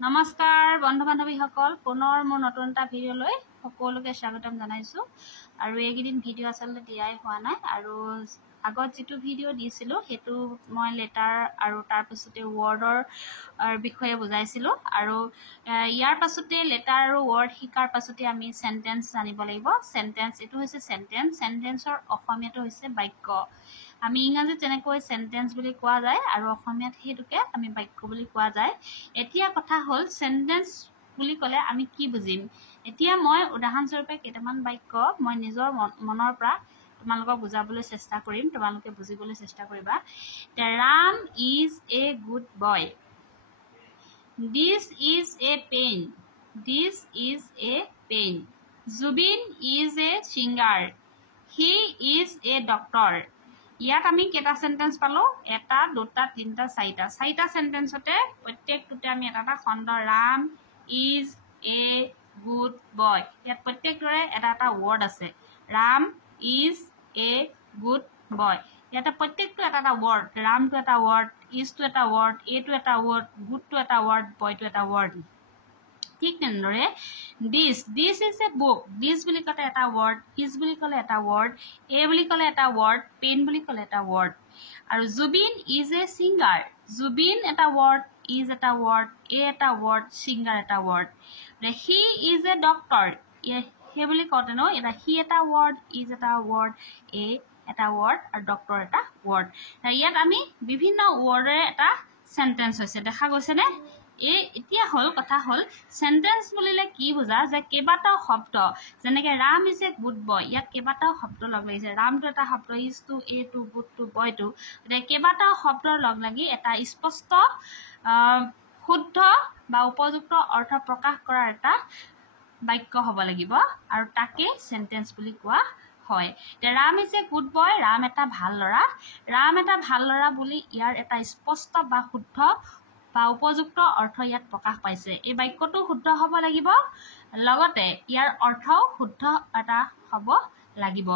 নমস্কাৰ বন্ধু বান্ধৱীসকল পুনৰ মোৰ নতুন এটা ভিডিঅ'লৈ সকলোকে স্বাগতম জনাইছো আৰু এইকেইদিন ভিডিঅ' আচলতে দিয়াই হোৱা নাই আৰু আগত যেটো ভিডিঅ' দিছিলো হেতু মই লেটাৰ আৰু তাৰ পাছতে ৱৰ্ডৰ বিষয়ে বুজাইছিলো আৰু ইয়াৰ পাছতে লেটাৰ আৰু ৱৰ্ড শিকাৰ পাছতে আমি সেন্টেন্স জানিব লাগিব সেন্টেন্স এটো হৈছে সেন্টেন্সৰ অসমীয়াটো হৈছে বাক্য আমি ইংৰাজীত যেনেকৈ সেন্টেন্স বুলি কোৱা যায় আৰু অসমীয়াত হেতুকে আমি বাক্য বুলি কোৱা যায় এতিয়া কথা হল সেন্টেন্স বুলি কলে আমি কি বুজিম এতিয়া মই উদাহৰণস্বৰূপে কেইটামান বাক্য মই নিজৰ মনৰ পৰা তোমালোকক বুজাবলৈ চেষ্টা কৰিম তোমালোকে বুজিবলৈ চেষ্টা কৰিবা Ram is a good boy This is a pen. This is a pen. Zubin is a singer. He is a doctor. ইয়াত আমি কেটা সেন্টেন্স পালো এটা দুটা তিনটা চাৰিটা সেন্টেন্সতে প্ৰত্যেকটোতে আমি এটা খণ্ড Ram is a good boy ইয়াত প্ৰত্যেকটোৰে এটা ৱৰ্ড আছে Ram is a good boy ইয়াতে প্ৰত্যেকটো এটা ৱৰ্ড ৰামটো এটা ৱৰ্ড ইজটো এটা ৱৰ্ড এটো এটা ৱৰ্ড গুডটো এটা ৱৰ্ড বয়টো এটা ৱৰ্ড ঠিক তেনেদৰে this is a book this বুলি কলে এটা ৱৰ্ড is বুলি কলে এটা ৱৰ্ড a বুলি কলে এটা ৱৰ্ড pen বুলি কলে এটা ৱৰ্ড আৰু Zubeen is a singer Zubeen এটা ৱৰ্ড is এটা ৱৰ্ড a এটা ৱৰ্ড singer এটা word he is a doctor he বুলি কওঁতে ন এটা he এটা ৱৰ্ড is এটা ৱৰ্ড a এটা ৱৰ্ড আৰু ডক্টৰ এটা ৱৰ্ড ইয়াত আমি বিভিন্ন ৱৰ্ডৰে এটা সেন্টেন্স হৈছে দেখা গৈছে নে এতিয়া হল কথা হল সেন্টেন্স বুলিলে কি বুজা যে কেবাটাও শব্দ যেনেকে Ram is a good boy ইয়াত কেবাটাও শব্দ লগ লাগিছে ৰামটো এটা শব্দ ইজটো এটো গুডটো বয়টো এটা কেবাটাও শব্দৰ লগ লাগি এটা স্পষ্ট শুদ্ধ বা উপযুক্ত অৰ্থ প্ৰকাশ কৰাৰ এটা বাক্য হ'ব লাগিব আৰু তাকে সেন্টেন্স বুলি কোৱা হয় Ram is a good boy Ram এটা ভাল ল'ৰা বুলি ইয়াৰ এটা স্পষ্ট বা শুদ্ধ বা উপযুক্ত অৰ্থ ইয়াত প্ৰকাশ পাইছে এই বাক্যটো শুদ্ধ হ'ব লাগিব লগতে ইয়াৰ অৰ্থও শুদ্ধ এটা হ'ব লাগিব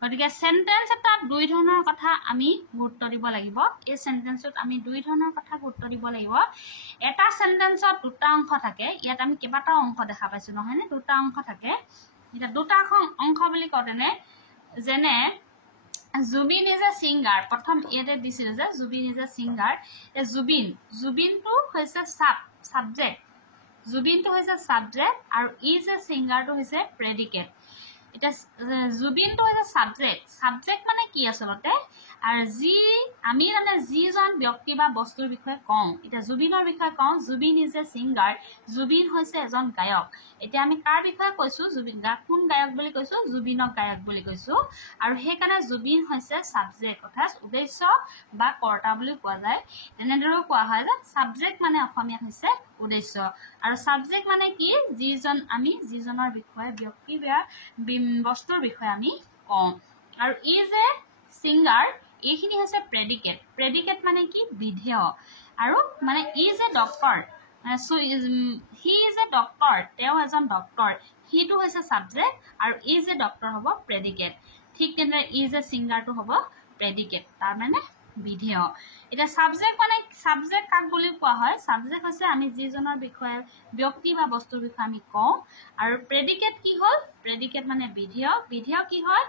গতিকে সেন্টেন্স এটা দুই ধৰণৰ কথা আমি গুৰুত্ব দিব লাগিব এই সেন্টেন্সত আমি দুই ধৰণৰ কথা গুৰুত্ব দিব লাগিব এটা সেন্টেন্সত দুটা অংশ থাকে ইয়াত আমি কেইবাটাও অংশ দেখা পাইছো নহয় নে দুটা অংশ থাকে এটা দুটা অংশ বুলি কওঁতেনে যেনে Zubin is a singer প্ৰথম ইয়াতে দিছিল যে Zubin is a singer জুবিনটো হৈছে সাবজেক্ট জুবিনটো হৈছে সাবজেক্ট আৰু is a singer টো হৈছে প্ৰেডিকেট এটা জুবিনটো হৈছে সাবজেক্ট মানে কি আচলতে আৰু আমি মানে যিজন ব্যক্তি বা বস্তুৰ বিষয়ে কওঁ এটা জুবিনৰ বিষয়ে কওঁ Zubeen is a singer Zubeen হৈছে এজন গায়ক এতিয়া আমি কাৰ বিষয়ে কৈছো জুবিন কোন গায়ক বুলি কৈছো জুবিনক গায়ক বুলি কৈছো আৰু হেকাৰণে জুবিন হৈছে সাবজেক্ট অৰ্থাৎ উদ্দেশ্য বা কৰ্তা বুলি কোৱা যায় এনেদৰে কোৱা হয় যে সাবজেক্ট মানে অসমীয়াত হৈছে উদ্দেশ্য আৰু সাবজেক্ট মানে কি যিজনৰ বিষয়ে ব্যক্তি বা বস্তুৰ বিষয়ে আমি কওঁ আৰু ইজ এ সিংগাৰ এইখিনি হৈছে প্ৰেডিকেট মানে কি বিধেয় আৰু মানে is a doctor he is a doctor তেওঁ এজন ডক্টৰ হিটো হৈছে সাবজেক্ট আৰু ইজ এ ডক্টৰ হ'ব প্ৰেডিকেট ঠিক তেনেদৰে ইজ এ সিংগাৰটো হ'ব প্ৰেডিকেট তাৰ মানে বিধেয় এটা সাবজেক্ট কাক বুলি কোৱা হয় সাবজেক্ট হৈছে আমি যিজনৰ বিষয়ে ব্যক্তি বা বস্তুৰ বিষয়ে আমি কওঁ আৰু প্ৰেডিকেট কি হ'ল প্ৰেডিকেট মানে বিধেয় কি হয়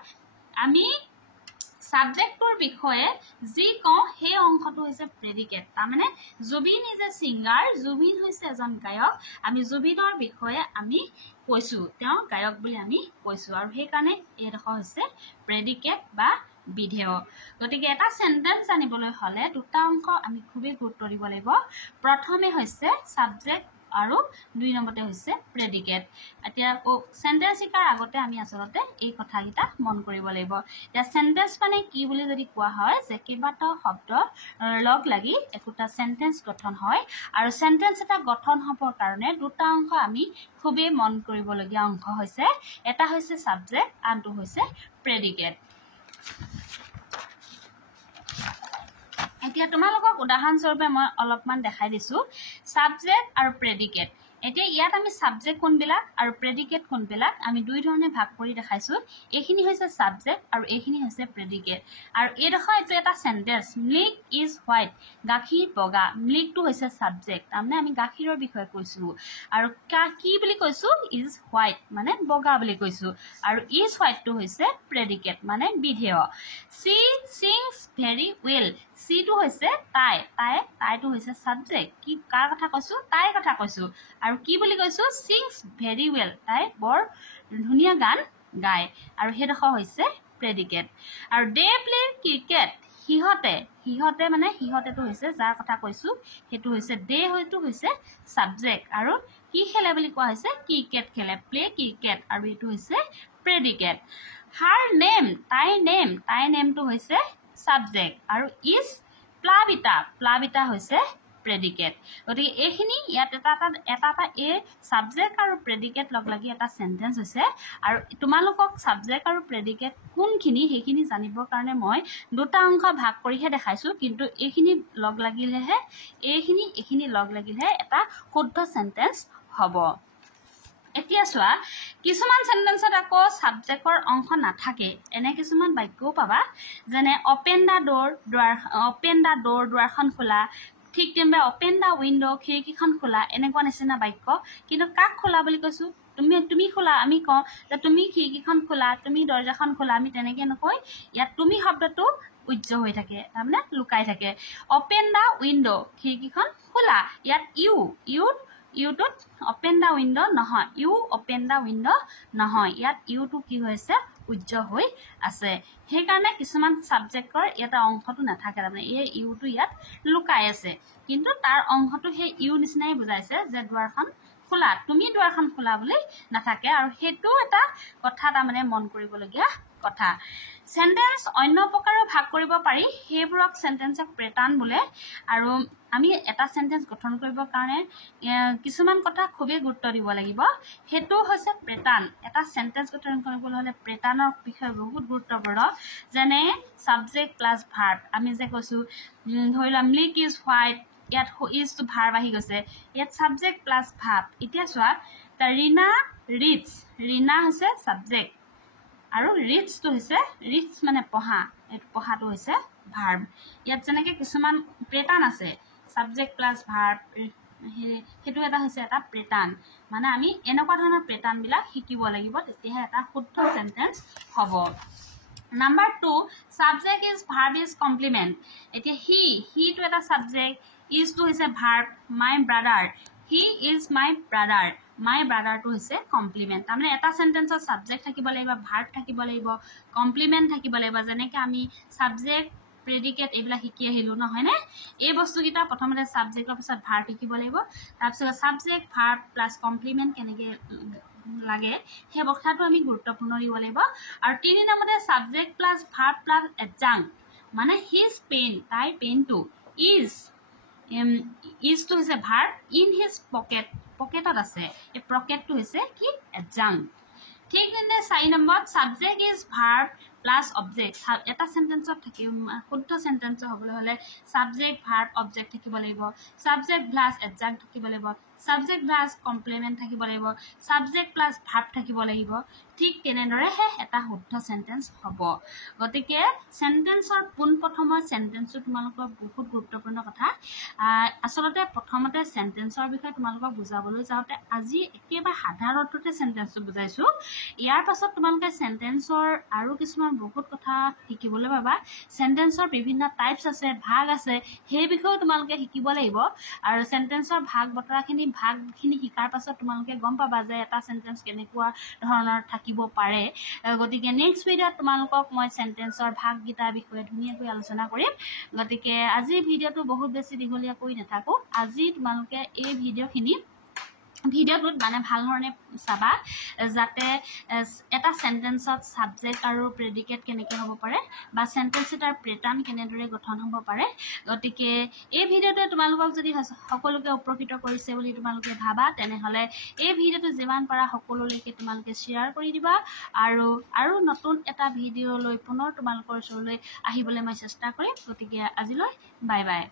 আমি সাবজেক্টৰ বিষয়ে যি কওঁ সেই অংশটো হৈছে প্ৰেডিকেট তাৰ মানে Zubeen is a singer Zubeen হৈছে এজন গায়ক আমি জুবিনৰ বিষয়ে আমি কৈছো তেওঁ গায়ক বুলি আমি কৈছো আৰু সেই কাৰণে এইডোখৰ হৈছে প্ৰেডিকেট বা বিধেয় গতিকে এটা সেন্টেন্স জানিবলৈ হলে দুটা অংশ আমি খুবেই গুৰুত্ব দিব লাগিব প্ৰথমে হৈছে সাবজেক্ট আৰু দুই নম্বৰতে হৈছে প্ৰেডিকেট এতিয়া সেন্টেন্স শিকাৰ আগতে আমি আচলতে এই কথাকিটা মন কৰিব লাগিব যে সেন্টেন্স মানে কি বুলি যদি কোৱা হয় যে কেইবাটাও শব্দ লগ লাগি একটা সেন্টেন্স গঠন হয় আৰু সেন্টেন্স এটা গঠন হ'বৰ কাৰণে দুটা অংশ আমি খুবেই মন কৰিবলগীয়া অংশ হৈছে এটা হৈছে সাবজেক্ট আনটো হৈছে প্ৰেডিকেট এতিয়া তোমালোকক উদাহৰণস্বৰূপে মই অলপমান দেখাই দিছো সাবজেক্ট আৰু প্ৰেডিকেট এতিয়া ইয়াত আমি সাবজেক্ট কোনবিলাক আৰু প্ৰেডিকেট কোনবিলাক আমি দুই ধৰণে ভাগ কৰি দেখাইছো এইখিনি হৈছে সাবজেক্ট আৰু এইখিনি হৈছে প্ৰেডিকেট আৰু এইডোখৰ এইটো এটা সেন্টেন্স মিল্ক ইজ হোৱাইট গাখীৰ বগা মিল্কটো হৈছে সাবজেক্ট তাৰমানে আমি গাখীৰৰ বিষয়ে কৈছো আৰু কি বুলি কৈছো ইজ হোৱাইট মানে বগা বুলি কৈছো আৰু ইজ হোৱাইটটো হৈছে প্ৰেডিকেট মানে বিধেয় সি সিংস ভেৰি ৱেল সিটো হৈছে তাইটো হৈছে সাবজেক্ট কি কাৰ কথা কৈছো তাইৰ কথা কৈছো আৰু কি বুলি কৈছো সিংস ভেৰি ৱেল তাই বৰ ধুনীয়া গান গায় আৰু হেডখৰ হৈছে প্ৰেডিকেট আৰু দে প্লে ক্ৰিকেট হিহতে মানে হিহতেটো হৈছে যাৰ কথা কৈছো হেতু হৈছে দে হয়তো হৈছে সাবজেক্ট আৰু কি খেলে বুলি কোৱা হৈছে ক্ৰিকেট খেলে প্লে ক্ৰিকেট আৰু এটো হৈছে প্ৰেডিকেট হাৰ নেম তাইৰ নেমটো হৈছে সাবজেক্ট আৰু ইজ প্লাবিতা হৈছে প্ৰেডিকেট গতিকে এইখিনি ইয়াত এটা এ সাবজেক্ট আৰু প্ৰেডিকেট লগ লাগি এটা সেন্টেন্স হৈছে আৰু তোমালোকক সাবজেক্ট আৰু প্ৰেডিকেট কোনখিনি সেইখিনি জানিবৰ কাৰণে মই দুটা অংশ ভাগ কৰিহে দেখাইছো কিন্তু এইখিনি লগ লাগিলেহে এইখিনি লগ লাগিলেহে এটা শুদ্ধ সেন্টেন্স হ'ব এতিয়া চোৱা কিছুমান সেন্টেন্সত আকৌ সাবজেক্টৰ অংশ নাথাকে এনে কিছুমান বাক্যও পাবা যেনে ওপেন দা ডোৰ দুৱাৰখন খোলা ঠিক তেনেবা ওপেন দা উইন্ডো খিৰিকীখন খোলা এনেকুৱা নিচিনা বাক্য কিন্তু কাক খোলা বুলি কৈছো তুমি খোলা আমি কওঁ যে তুমি খিৰিকীখন খোলা তুমি দৰজাখন খোলা আমি তেনেকে নকয় ইয়াত তুমি শব্দটো উজ্জ্ব হৈ থাকে তাৰমানে লুকাই থাকে ওপেন দা উইন্ডো খিৰিকীখন খোলা ইয়াত ইউটোত ওপেন দা উইন্ডো নহয় ইউ ওপেন দা উইন্ডো নহয় ইয়াত ইউটো কি হৈছে উজ্জ্ব হৈ আছে সেই কাৰণে কিছুমান সাবজেক্টৰ এটা অংশটো নাথাকে তাৰমানে এই ইউটো ইয়াত লুকাই আছে কিন্তু তাৰ অংশটো সেই ইউ নিচিনাই বুজাইছে যে দুৱাৰখন খোলা তুমি দুৱাৰখন খোলা বুলি নাথাকে আৰু হেতু এটা কথা তাৰমানে মন কৰিবলগীয়া কথা সেন্টেন্স অন্য প্ৰকাৰে ভাগ কৰিব পাৰি হেবোৰক সেন্টেন্সক প্যাটাৰ্ন বোলে আৰু আমি এটা সেন্টেন্স গঠন কৰিবৰ কাৰণে কিছুমান কথা খুবেই গুৰুত্ব দিব লাগিব হেতু হৈছে প্যাটাৰ্ন এটা সেন্টেন্স গঠন কৰিবলৈ হলে প্যাটাৰ্নৰ বিষয়ে বহুত গুৰুত্বপূৰ্ণ যেনে সাবজেক্ট প্লাস ভাৰ্ব আমি যে কৈছো ধৰিলা মিল্ক ইজ হোৱাইট ইয়াত ইজ টু ভাৰ্ব আহি গৈছে ইয়াত সাবজেক্ট প্লাস ভাৰ্ব এতিয়া চোৱা ৰীনা ৰীনা হৈছে সাবজেক্ট আৰু ৰিচটো হৈছে ৰিচ মানে পঢ়া এটো পঢ়াটো হৈছে ভাৰ্ব ইয়াত যেনেকে কিছুমান প্যাটাৰ্ন আছে সাবজেক্ট প্লাস ভাৰ্ব হেতু এটা হৈছে এটা প্যাটাৰ্ন মানে আমি এনেকুৱা ধৰণৰ প্যাটাৰ্ন বিলাক শিকিব লাগিব তেতিয়াহে এটা শুদ্ধ সেন্টেন্স হ'ব number 2 subject is verb is complement এতিয়া হি টু এটা সাবজেক্ট ইজ টু হৈছে verb my brother he is my brother টু হৈছে কমপ্লিমেন্ট তাৰমানে এটা সেন্টেন্সত সাবজেক্ট থাকিব লাগিব ভাৰ্ব থাকিব লাগিব কমপ্লিমেন্ট থাকিব লাগিব যেনেকৈ আমি সাবজেক্ট প্ৰেডিকেট এইবিলাক শিকি আহিলো নহয় নে এই বস্তুকিটা প্ৰথমতে সাবজেক্টৰ পিছত ভাৰ্ব শিকিব লাগিব তাৰ পিছত সাবজেক্ট ভাৰ্ব প্লাস কমপ্লিমেন্ট কেনেকৈ লাগে সেই কথাটো আমি গুৰুত্বপূৰ্ণ দিব লাগিব আৰু 3 নম্বৰতে সাবজেক্ট প্লাস ভার্ব প্লাস এডজাংক্ট মানে হিজ পেন তাই পেনটো ইজ টু হৈছে ভার্ব ইন হিজ পকেটত আছে এই পকেটটো হৈছে কি এডজাংক্ট ঠিক তেনে 4 number subject is verb plus object এটা সেন্টেন্সত থাকি শুদ্ধ সেন্টেন্স হ'বলৈ হলে সাবজেক্ট ভার্ব অবজেক্ট থাকিব লাগিব সাবজেক্ট প্লাস এডজাংক্ট থাকিব লাগিব সাবজেক্ট প্লাস কমপ্লিমেন্ট থাকিব লাগিব সাবজেক্ট প্লাস ভার্ব থাকিব লাগিব ঠিক তেনেদৰে এটা শুদ্ধ সেন্টেন্স হ'ব গতিকে সেন্টেন্সৰ পোনপ্ৰথমৰ সেন্টেন্সটো তোমালোকৰ বহুত গুৰুত্বপূৰ্ণ কথা আসলতে প্ৰথমতে সেন্টেন্সৰ বিষয়ে তোমালোকক বুজাবলৈ যাওঁতে আজি একেবাৰে সাধাৰণ অৰ্থতে সেন্টেন্সটো বুজাইছো ইয়াৰ পাছত তোমালোকে সেন্টেন্সৰ আৰু কিছুমান বহুত কথা শিকিবলৈ পাবা সেন্টেন্সৰ বিভিন্ন টাইপস আছে ভাগ আছে সেই বিষয়ে তোমালোকে শিকিব লাগিব আৰু সেন্টেন্সৰ ভাগ বতৰাখিনি শিকাৰ পাছত তোমালোকে গম পাবা যে এটা সেন্টেন্স কেনেকুৱা ধৰণৰ থাকিব পাৰে গতিকে নেক্সট ভিডিঅ'ত তোমালোকক মই সেন্টেন্সৰ ভাগগিটাৰ বিষয়ে ধুনীয়াকৈ আলোচনা কৰিম গতিকে আজি ভিডিঅ'টো বহুত বেছি দীঘলীয়া কৰি নাথাকো আজি তোমালোকে এই ভিডিঅ'টোত মানে ভাল ধৰণে চাবা যাতে এটা সেন্টেন্সত সাবজেক্ট আৰু প্ৰেডিকেট কেনেকৈ হ'ব পাৰে বা সেন্টেন্স এটাৰ প্যাটাৰ্ন কেনেদৰে গঠন হ'ব পাৰে গতিকে এই ভিডিঅ'টোৱে তোমালোকক যদি সকলোকে উপকৃত কৰিছে বুলি তোমালোকে ভাবা তেনেহলে এই ভিডিঅ'টো যিমান পাৰা সকলোলৈকে তোমালোকে শ্বেয়াৰ কৰি দিবা আৰু নতুন এটা ভিডিঅ' লৈ পুনৰ তোমালোকৰ ওচৰলৈ আহিবলৈ মই চেষ্টা কৰিম গতিকে আজিলৈ বাই বাই